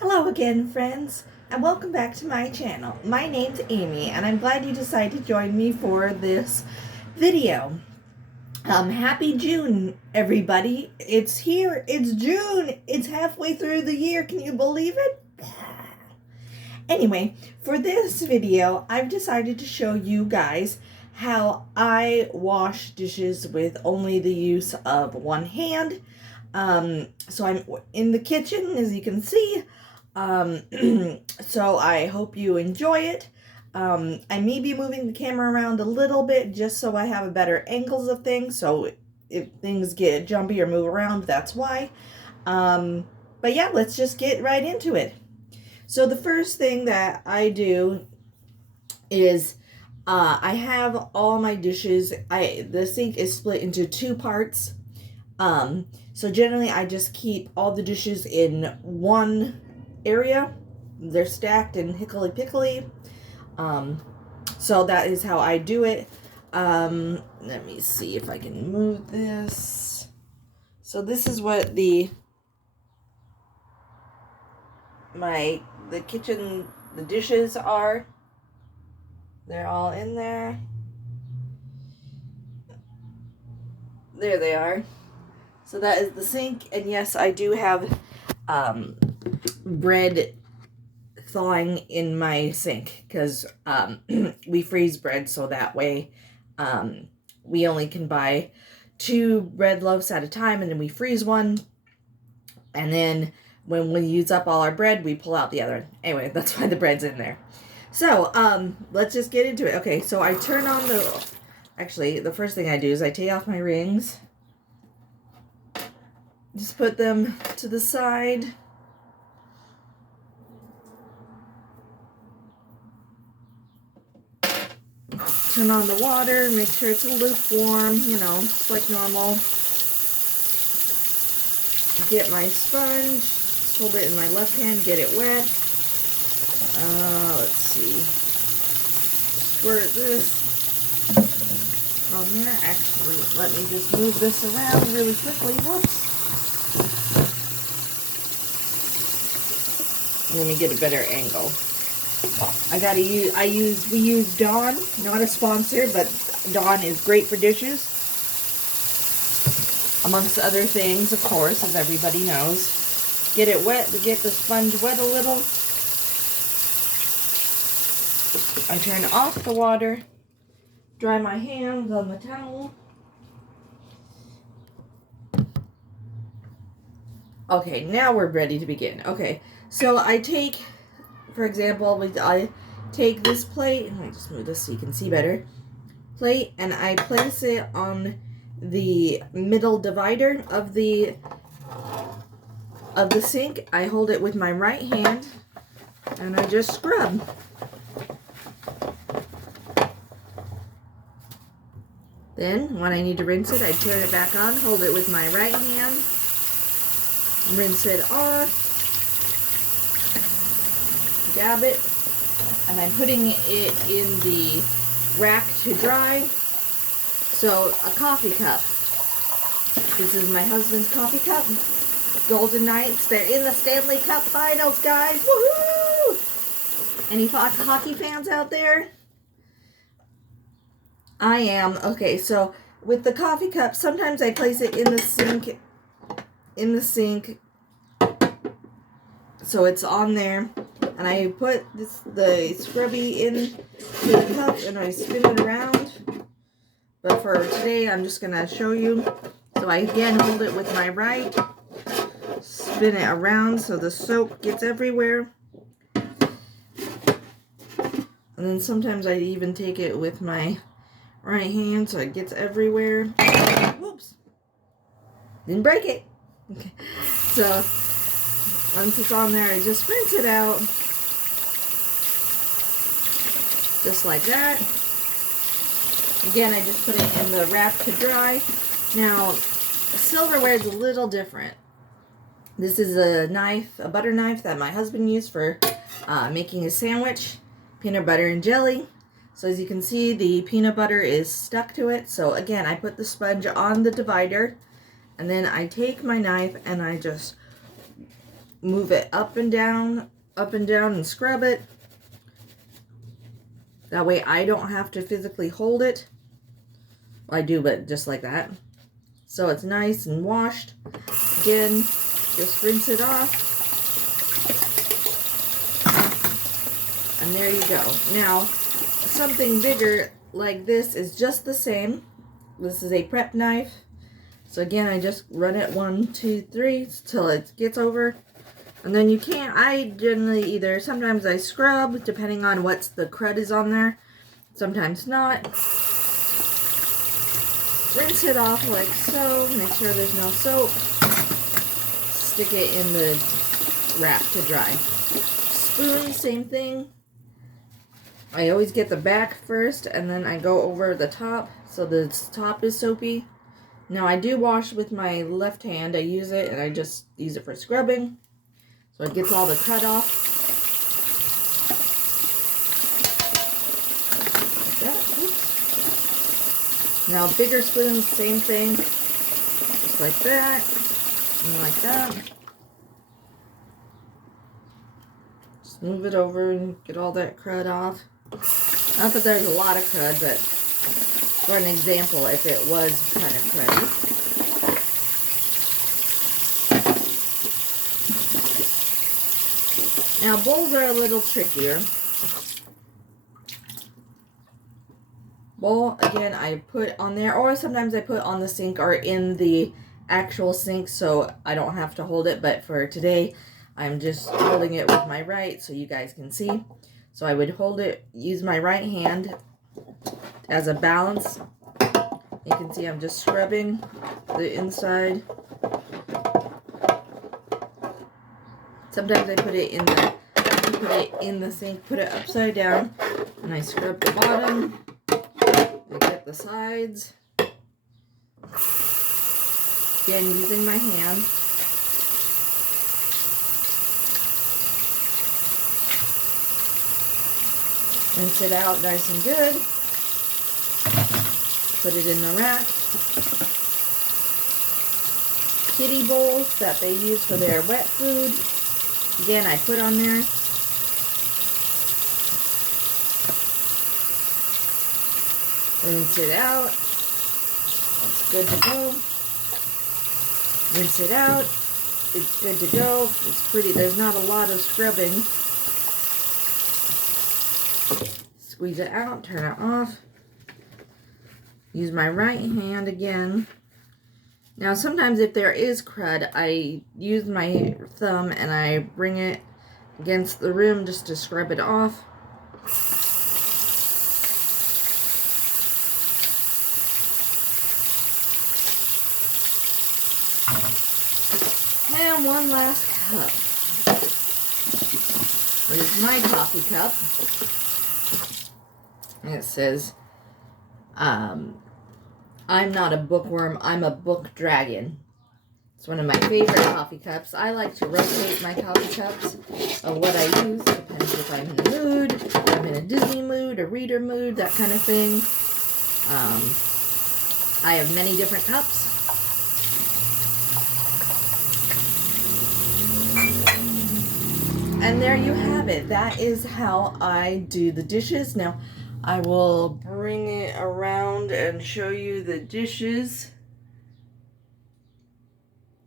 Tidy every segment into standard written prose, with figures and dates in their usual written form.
Hello again, friends, and welcome back to my channel. My name's Amy, and I'm glad you decided to join me for this video. Happy June, everybody. It's here. It's June. It's halfway through the year. Can you believe it? Anyway, for this video, I've decided to show you guys how I wash dishes with only the use of one hand. So I'm in the kitchen, as you can see. So I hope you enjoy it. I may be moving the camera around a little bit just so I have a better angles of things. So if things get jumpy or move around, that's why. But yeah, let's just get right into it. So the first thing that I do is I have all my dishes. The sink is split into two parts. So generally I just keep all the dishes in one area. They're stacked and hickory-pickory. So that is how I do it. Let me see if I can move this. So this is what the kitchen, the dishes are. They're all in there. There they are. So that is the sink, and yes, I do have bread thawing in my sink because we freeze bread, so that way we only can buy 2 bread loaves at a time, and then we freeze one, and then when we use up all our bread, we pull out the other. Anyway, that's why the bread's in there. So let's just get into it. Okay, so I turn on actually the first thing I do is I take off my rings. Just put them to the side. Turn on the water, make sure it's lukewarm, just like normal. Get my sponge, hold it in my left hand, get it wet. Let's see. Squirt this on there. Actually, let me just move this around really quickly. Whoops. Let me get a better angle. We use Dawn, not a sponsor, but Dawn is great for dishes. Amongst other things, of course, as everybody knows. Get it wet, get the sponge wet a little. I turn off the water, dry my hands on the towel. Okay, now we're ready to begin. Okay, so I take, for example, I take this plate, let me just move this so you can see better, plate, and I place it on the middle divider of the sink. I hold it with my right hand, and I just scrub. Then, when I need to rinse it, I turn it back on, hold it with my right hand, rinse it off, dab it, and I'm putting it in the rack to dry. So, a coffee cup. This is my husband's coffee cup. Golden Knights. They're in the Stanley Cup Finals, guys. Woohoo! Any hockey fans out there? I am. Okay, so with the coffee cup, sometimes I place it in the sink, so it's on there, and I put the scrubby in the cup, and I spin it around. But for today, I'm just gonna show you. So I again hold it with my right, spin it around so the soap gets everywhere, and then sometimes I even take it with my right hand so it gets everywhere. Whoops. Didn't break it. Okay. So once it's on there, I just rinse it out. Just like that. Again, I just put it in the rack to dry. Now, silverware is a little different. This is a butter knife that my husband used for making a sandwich. Peanut butter and jelly. So as you can see, the peanut butter is stuck to it. So again, I put the sponge on the divider, and then I take my knife and I just move it up and down, and scrub it. That way I don't have to physically hold it. I do, but just like that. So it's nice and washed. Again, just rinse it off. And there you go. Now, something bigger like this is just the same. This is a prep knife. So again, I just run it 1, 2, 3 till it gets over. And then you can't, I generally either, sometimes I scrub, depending on what's the crud is on there. Sometimes not. Rinse it off like so. Make sure there's no soap. Stick it in the wrap to dry. Spoon, same thing. I always get the back first, and then I go over the top, so the top is soapy. Now, I do wash with my left hand. I use it, and I just use it for scrubbing. So it gets all the crud off. Like that. Oops. Now, bigger spoons, same thing. Just like that. And like that. Just move it over and get all that crud off. Not that there's a lot of crud, but for an example, if it was kind of cruddy. Now, bowls are a little trickier. Bowl, again, I put on there, or sometimes I put on the sink or in the actual sink so I don't have to hold it. But for today, I'm just holding it with my right so you guys can see. So I would hold it, use my right hand as a balance. You can see I'm just scrubbing the inside. Sometimes I put it in the sink, put it upside down, and I scrub the bottom. I get the sides. Again, using my hand. Rinse it out nice and good. Put it in the rack. Kitty bowls that they use for their wet food. Again, I put on there. Rinse it out. It's good to go. Rinse it out. It's good to go. It's pretty. There's not a lot of scrubbing. Squeeze it out. Turn it off. Use my right hand again. Now, sometimes if there is crud, I use my thumb and I bring it against the rim just to scrub it off. And one last cup. Here's my coffee cup. And it says, I'm not a bookworm, I'm a book dragon. It's one of my favorite coffee cups. I like to rotate my coffee cups of what I use. Depends if I'm in the mood, if I'm in a Disney mood, a reader mood, that kind of thing. I have many different cups. And there you have it. That is how I do the dishes. Now, I will bring it around and show you the dishes.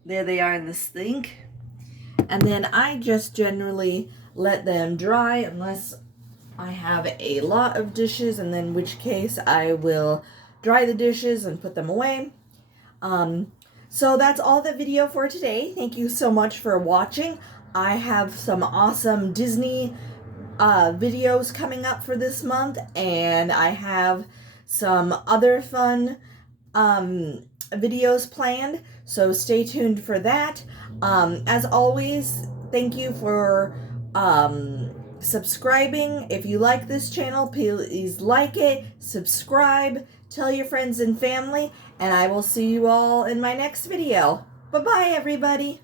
There they are in the sink. And then I just generally let them dry unless I have a lot of dishes, and then in which case I will dry the dishes and put them away. So that's all the video for today. Thank you so much for watching. I have some awesome Disney videos coming up for this month, and I have some other fun videos planned, so stay tuned for that. As always, thank you for subscribing. If you like this channel, please like it, subscribe, tell your friends and family, and I will see you all in my next video. Bye-bye, everybody.